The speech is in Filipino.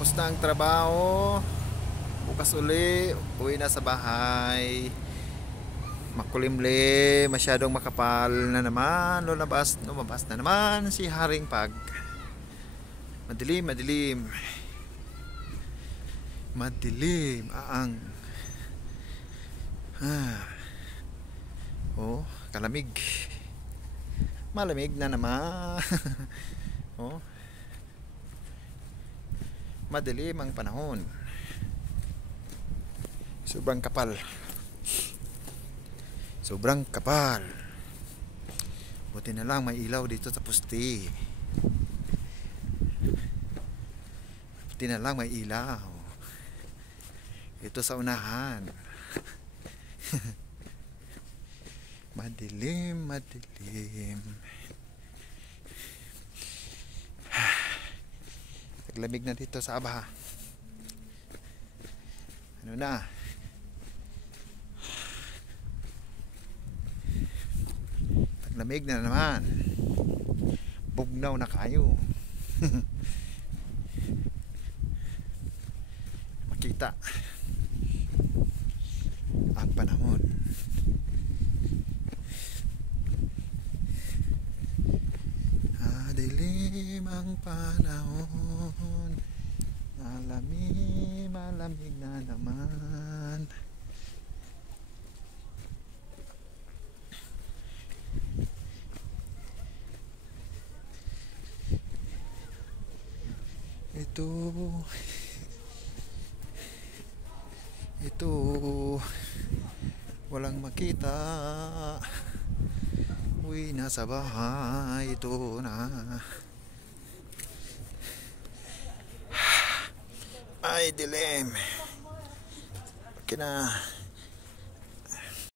Tapos na ang trabaho. Bukas uli, uwi na sa bahay. Makulimlim, masyadong makapal na naman. Lumabas na naman si Haring Pag. Madilim, madilim. Madilim ang oh, kalamig. Malamig na naman. Oh. Madilim ang panahon. Sobrang kapal. Sobrang kapal. Buti na lang may ilaw dito sa pusti. Buti na lang may ilaw. Ito sa unahan. Madilim, madilim. Taglamig na dito sa Aba. Ano na? Taglamig na naman. Bugnaw na kayo. Makita ang panahon. Dilim ang panahon. Malamig, malamig na naman. Ito walang makita. Uwi na sa bahay. Ito na. Ay, dilim. Okay na.